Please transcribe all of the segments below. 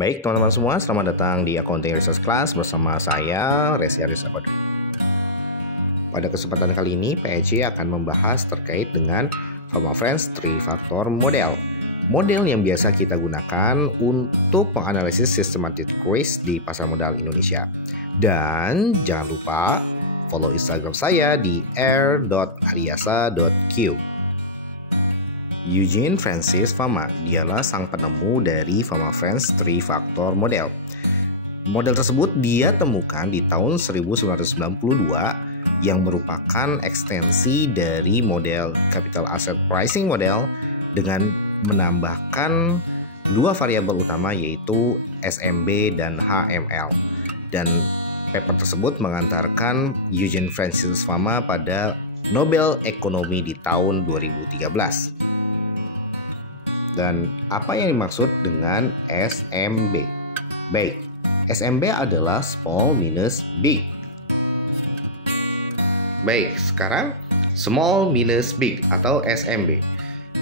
Baik teman-teman semua, selamat datang di Accounting Research Class bersama saya, Resi Aris Abadu. Pada kesempatan kali ini, PEC akan membahas terkait dengan Fama Friends 3-Factor Model. Model yang biasa kita gunakan untuk menganalisis systematic risk di pasar modal Indonesia. Dan jangan lupa follow Instagram saya di r.ariasa.q. Eugene Francis Fama, dialah sang penemu dari Fama Friends 3-Factor Model. Model tersebut dia temukan di tahun 1992 yang merupakan ekstensi dari model Capital Asset Pricing Model dengan menambahkan dua variabel utama yaitu SMB dan HML. Dan paper tersebut mengantarkan Eugene Francis Fama pada Nobel Ekonomi di tahun 2013. Dan apa yang dimaksud dengan SMB? Baik, SMB adalah small minus big. Baik, sekarang small minus big atau SMB.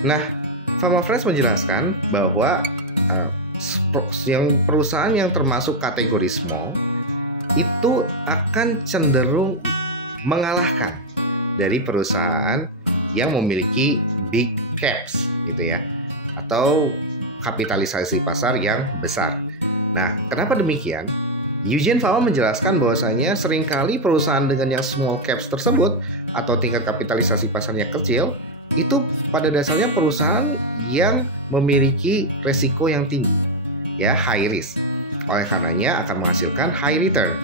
Nah, Fama Friends menjelaskan bahwa perusahaan yang termasuk kategori small itu akan cenderung mengalahkan dari perusahaan yang memiliki big caps gitu ya, atau kapitalisasi pasar yang besar. Nah, kenapa demikian? Eugene Fama menjelaskan bahwasanya seringkali perusahaan dengan yang small caps tersebut atau tingkat kapitalisasi pasarnya kecil itu pada dasarnya perusahaan yang memiliki resiko yang tinggi, ya, high risk. Oleh karenanya akan menghasilkan high return.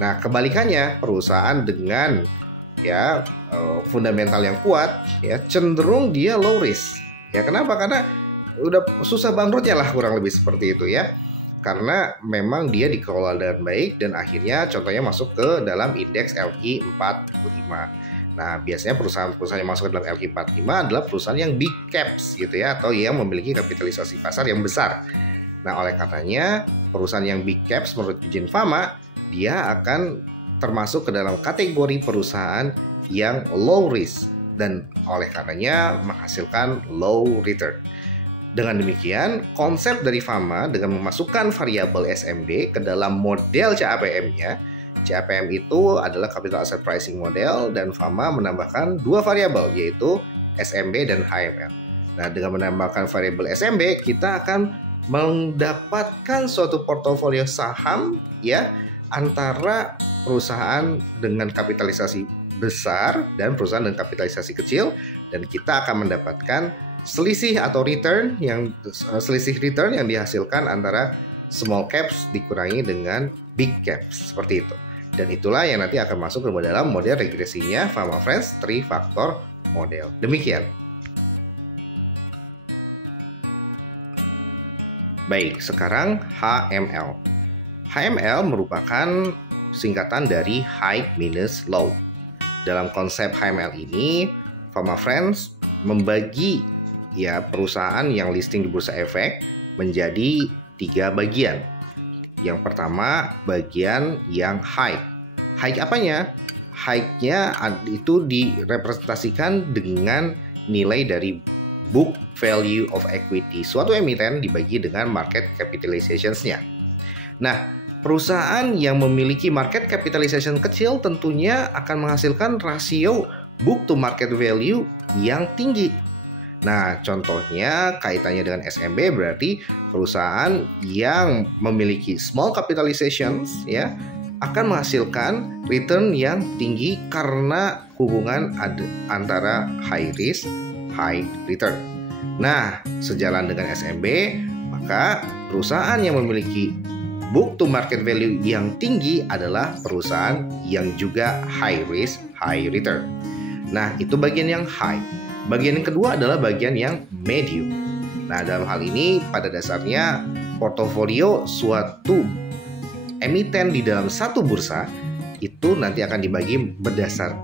Nah, kebalikannya perusahaan dengan fundamental yang kuat ya cenderung dia low risk. Ya, kenapa? Karena udah susah bangkrutnya lah, kurang lebih seperti itu ya. Karena memang dia dikelola dengan baik dan akhirnya contohnya masuk ke dalam indeks LQ45. Nah, biasanya perusahaan-perusahaan yang masuk ke dalam LQ45 adalah perusahaan yang big caps gitu ya, atau yang memiliki kapitalisasi pasar yang besar. Nah, oleh karenanya perusahaan yang big caps menurut Eugene Fama dia akan termasuk ke dalam kategori perusahaan yang low risk dan oleh karenanya menghasilkan low return. Dengan demikian, konsep dari Fama dengan memasukkan variabel SMB ke dalam model CAPM-nya, CAPM itu adalah Capital Asset Pricing Model dan Fama menambahkan dua variabel yaitu SMB dan HML. Nah, dengan menambahkan variabel SMB, kita akan mendapatkan suatu portofolio saham ya antara perusahaan dengan kapitalisasi besar dan perusahaan dengan kapitalisasi kecil, dan kita akan mendapatkan selisih return yang dihasilkan antara small caps dikurangi dengan big caps seperti itu. Dan itulah yang nanti akan masuk ke dalam model regresinya Fama Friends 3-Factor Model. Demikian. Baik, sekarang HML. HML merupakan singkatan dari high minus low. Dalam konsep HML ini, Fama Friends membagi perusahaan yang listing di Bursa Efek menjadi 3 bagian. Yang pertama, bagian yang high. High apanya? High-nya itu direpresentasikan dengan nilai dari book value of equity. Suatu emiten dibagi dengan market capitalization-nya. Nah, perusahaan yang memiliki market capitalization kecil tentunya akan menghasilkan rasio book to market value yang tinggi. Nah, contohnya kaitannya dengan SMB berarti perusahaan yang memiliki small capitalization ya akan menghasilkan return yang tinggi karena hubungan antara high risk, high return. Nah, sejalan dengan SMB, maka perusahaan yang memiliki book to market value yang tinggi adalah perusahaan yang juga high risk, high return. Nah, itu bagian yang high. Bagian yang kedua adalah bagian yang medium. Nah, dalam hal ini pada dasarnya portofolio suatu emiten di dalam satu bursa itu nanti akan dibagi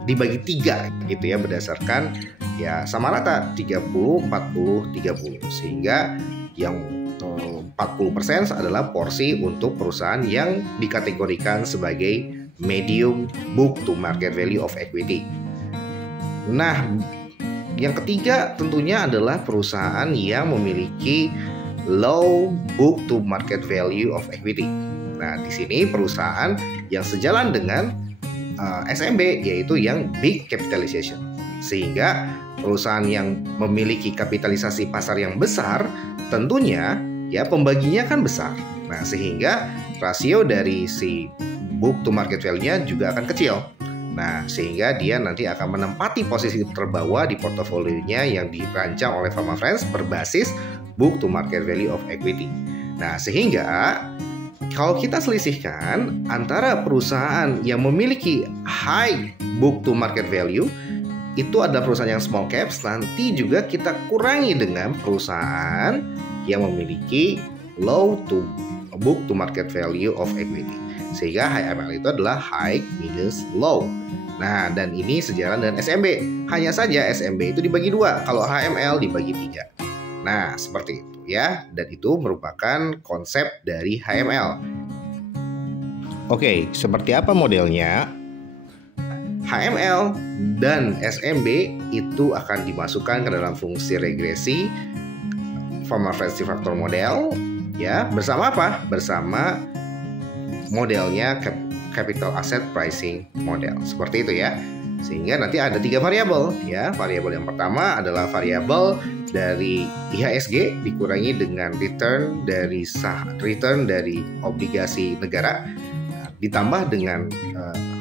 3 gitu ya, berdasarkan ya sama rata 30, 40, 30 sehingga yang 40% adalah porsi untuk perusahaan yang dikategorikan sebagai medium book to market value of equity. Nah, yang ketiga tentunya adalah perusahaan yang memiliki low book to market value of equity. Nah, di sini perusahaan yang sejalan dengan SMB yaitu yang big capitalization. Sehingga perusahaan yang memiliki kapitalisasi pasar yang besar tentunya ya pembaginya kan besar. Nah, sehingga rasio dari si book to market value-nya juga akan kecil. Nah, sehingga dia nanti akan menempati posisi terbawah di portofolionya yang dirancang oleh Fama Friends berbasis book to market value of equity. Nah, sehingga kalau kita selisihkan antara perusahaan yang memiliki high book to market value itu adalah perusahaan yang small caps, nanti juga kita kurangi dengan perusahaan yang memiliki low to book to market value of equity. Sehingga HML itu adalah high minus low. Nah, dan ini sejalan dengan SMB. Hanya saja SMB itu dibagi dua, kalau HML dibagi 3. Nah, seperti itu ya. Dan itu merupakan konsep dari HML. Oke, seperti apa modelnya? HML dan SMB itu akan dimasukkan ke dalam fungsi regresi Fama Friends Factor model ya, bersama apa? Bersama modelnya capital asset pricing model. Seperti itu ya. Sehingga nanti ada 3 variabel ya. Variabel yang pertama adalah variabel dari IHSG dikurangi dengan return dari obligasi negara, ditambah dengan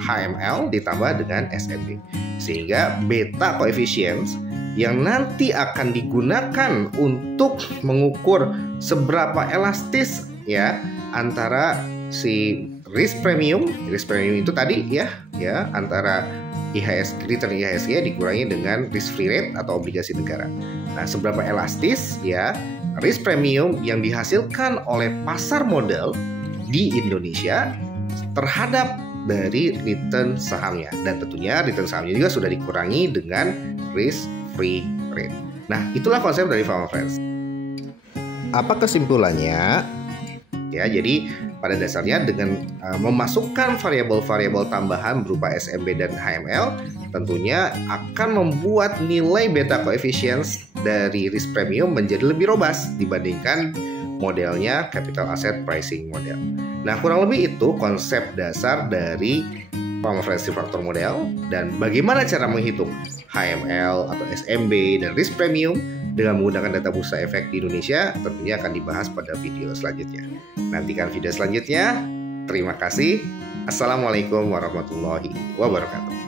HML ditambah dengan SMB. Sehingga beta coefficients yang nanti akan digunakan untuk mengukur seberapa elastis ya antara si risk premium itu tadi ya antara return IHSG dikurangi dengan risk free rate atau obligasi negara. Nah, seberapa elastis ya risk premium yang dihasilkan oleh pasar modal di Indonesia terhadap dari return sahamnya, dan tentunya return sahamnya juga sudah dikurangi dengan risk free rate. Nah, itulah konsep dari Fama Friends. Apa kesimpulannya? Ya, jadi pada dasarnya dengan memasukkan variabel-variabel tambahan berupa SMB dan HML tentunya akan membuat nilai beta coefficients dari risk premium menjadi lebih robust dibandingkan modelnya capital asset pricing model. Nah, kurang lebih itu konsep dasar dari Fama Friends Factor model, dan bagaimana cara menghitung HML atau SMB dan risk premium dengan menggunakan data bursa efek di Indonesia tentunya akan dibahas pada video selanjutnya. Nantikan video selanjutnya. Terima kasih. Assalamualaikum warahmatullahi wabarakatuh.